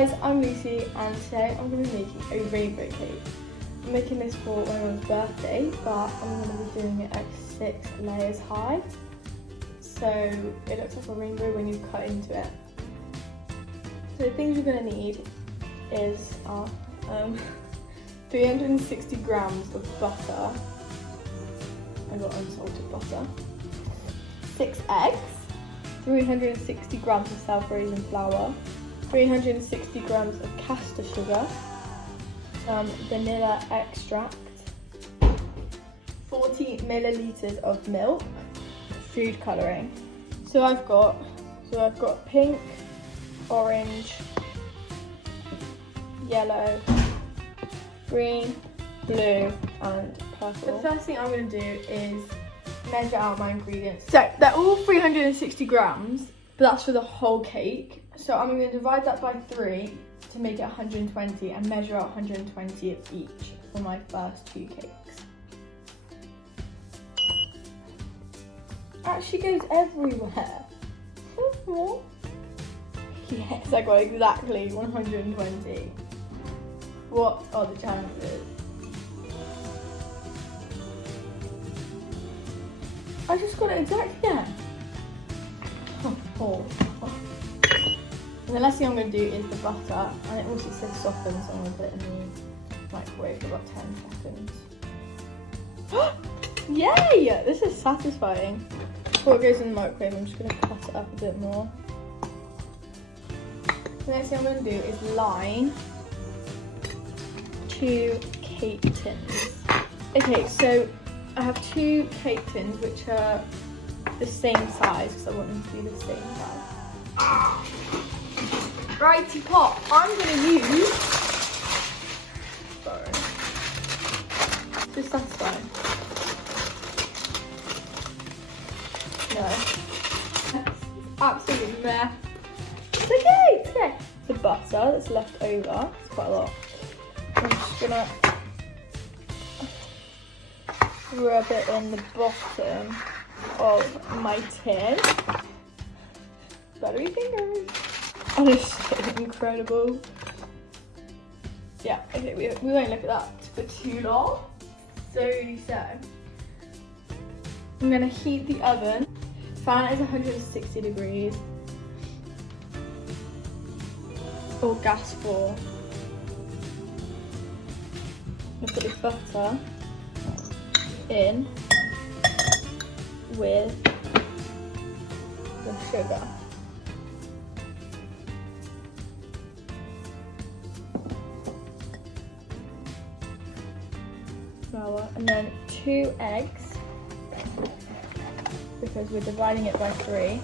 guys, I'm Lucy and today I'm going to be making a rainbow cake. I'm making this for my mum's birthday, but I'm going to be doing it like 6 layers high. So it looks like a rainbow when you cut into it. So the things you're going to need is 360 grams of butter. I got unsalted butter. 6 eggs. 360 grams of self-raising flour, 360 grams of caster sugar, some vanilla extract, 40 milliliters of milk, food colouring. So I've got pink, orange, yellow, green, blue and purple. The first thing I'm going to do is measure out my ingredients. So they're all 360 grams, but that's for the whole cake. So I'm going to divide that by 3 to make it 120 and measure out 120 of each for my first 2 cakes. Actually goes everywhere. Yes, I got exactly 120. What are the chances? I just got it exactly again. Oh. And the last thing I'm going to do is the butter, and it also says soften, so I'm going to put it in the microwave for about 10 seconds. Yay! This is satisfying. Before it goes in the microwave, I'm just going to cut it up a bit more. The next thing I'm going to do is line 2 cake tins. Okay, so I have 2 cake tins which are the same size because I want them to be the same size. Righty pot, I'm going to use, sorry, this is satisfying. No, that's absolutely meh. It's okay, it's okay. The butter that's left over, it's quite a lot. I'm just going to rub it in the bottom of my tin. Buttery fingers. Honestly, incredible. Yeah, okay, we won't look at that for too long. So, I'm gonna heat the oven. Fan is 160 degrees. Or gas 4. I'm gonna put the butter in with the sugar. Flour, and then 2 eggs because we're dividing it by 3.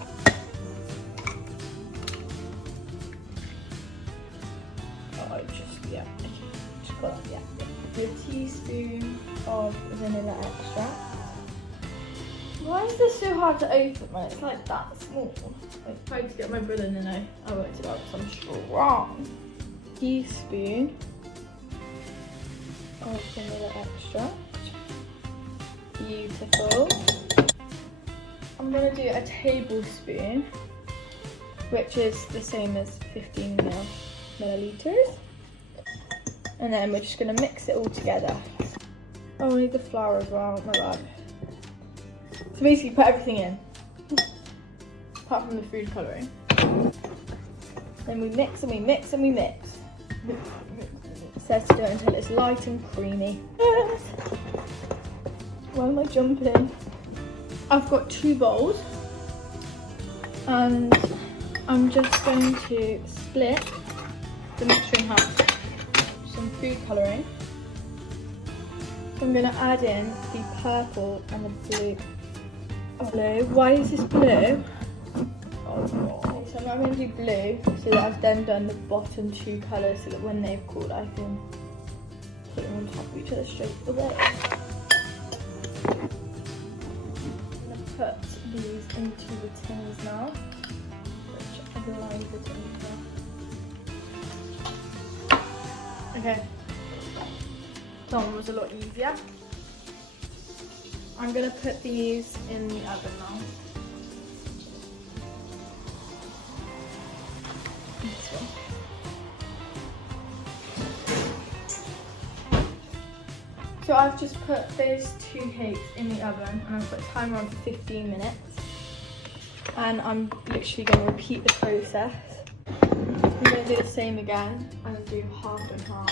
Oh, just got that, yeah. A teaspoon of vanilla extract. Why is this so hard to open when it's like that small? I tried to get my brother and then I worked it out because I'm strong. Teaspoon of vanilla extract. Beautiful. I'm going to do a tablespoon, which is the same as 15 milliliters. And then we're just going to mix it all together. Oh, we need the flour as well, my bad. So basically put everything in, apart from the food colouring. Then we mix and we mix and we mix. It says to do it until it's light and creamy. Why am I jumping? I've got 2 bowls and I'm just going to split the mixture in half. Some food colouring. So I'm going to add in the purple and the blue. Blue. Why is this blue? Oh god. So I'm now going to do blue so that I've then done the bottom 2 colours so that when they've cooled I can put them on top of each other straight away. I'm going to put these into the tins now, which I've lined the tins now. Okay. That one was a lot easier. I'm going to put these in the oven now. This one. So I've just put those 2 cakes in the oven and I've put a timer on for 15 minutes. And I'm literally going to repeat the process. I'm going to do the same again and do half and half.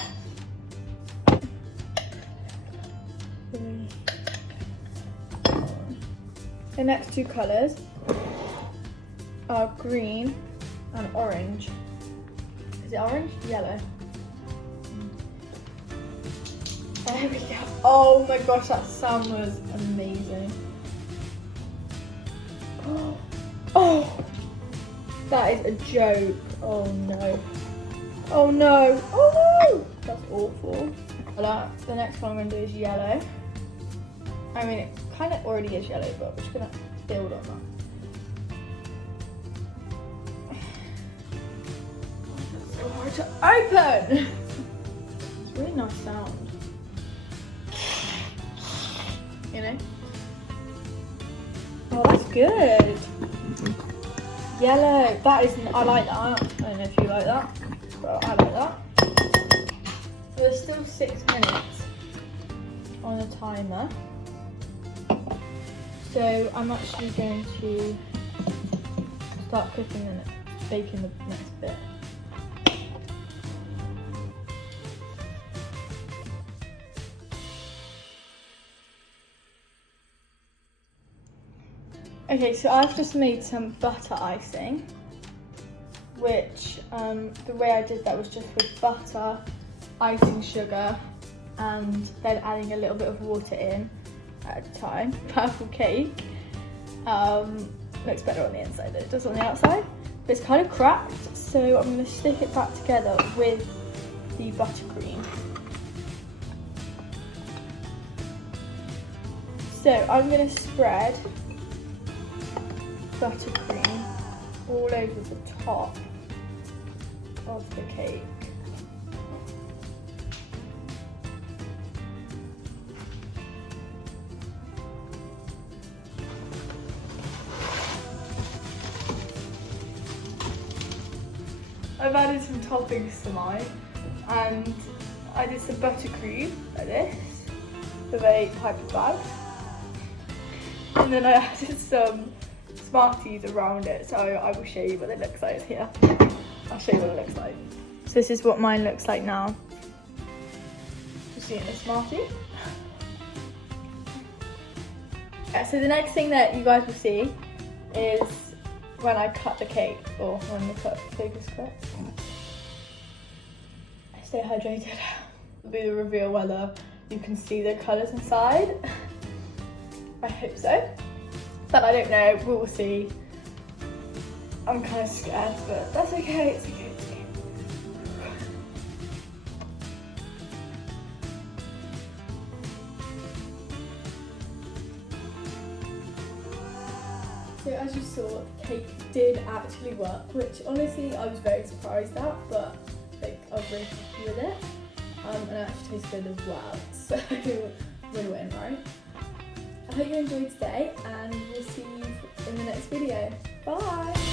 3, 4. The next 2 colours are green and orange. Is it orange? Yellow. There we go. Oh my gosh, that sound was amazing. Oh, that is a joke. Oh no. Oh no. Oh no. That's awful. The next one I'm going to do is yellow. I mean, it kind of already is yellow, but we're just going to build on that. That's so hard to open. It's a really nice sound. You know? Oh, that's good. Yellow. That is, I like that. I don't know if you like that, but I like that. There's still 6 minutes on the timer. So I'm actually going to start cooking and baking the next bit. Okay, so I've just made some butter icing, which the way I did that was just with butter, icing sugar, and then adding a little bit of water in at a time. Purple cake. Looks better on the inside than it does on the outside, but it's kind of cracked, so I'm going to stick it back together with the buttercream. So I'm going to spread buttercream all over the top of the cake. I've added some toppings to mine, and I did some buttercream like this with a paper bag, and then I added some Smarties around it, so I will show you what it looks like here. I'll show you what it looks like. So this is what mine looks like now. Just eating a Smartie. Yeah, so the next thing that you guys will see is when I cut the cake, or when the cake is cut. Stay hydrated. It'll be the reveal whether you can see the colours inside. I hope so. But I don't know, we'll see. I'm kind of scared, but that's okay, it's okay, it's okay. So as you saw, the cake did actually work, which honestly I was very surprised at, but like I was really happy with it. And it actually tastes good as well, so win-win, right? I hope you enjoyed today, and we'll see you in the next video. Bye!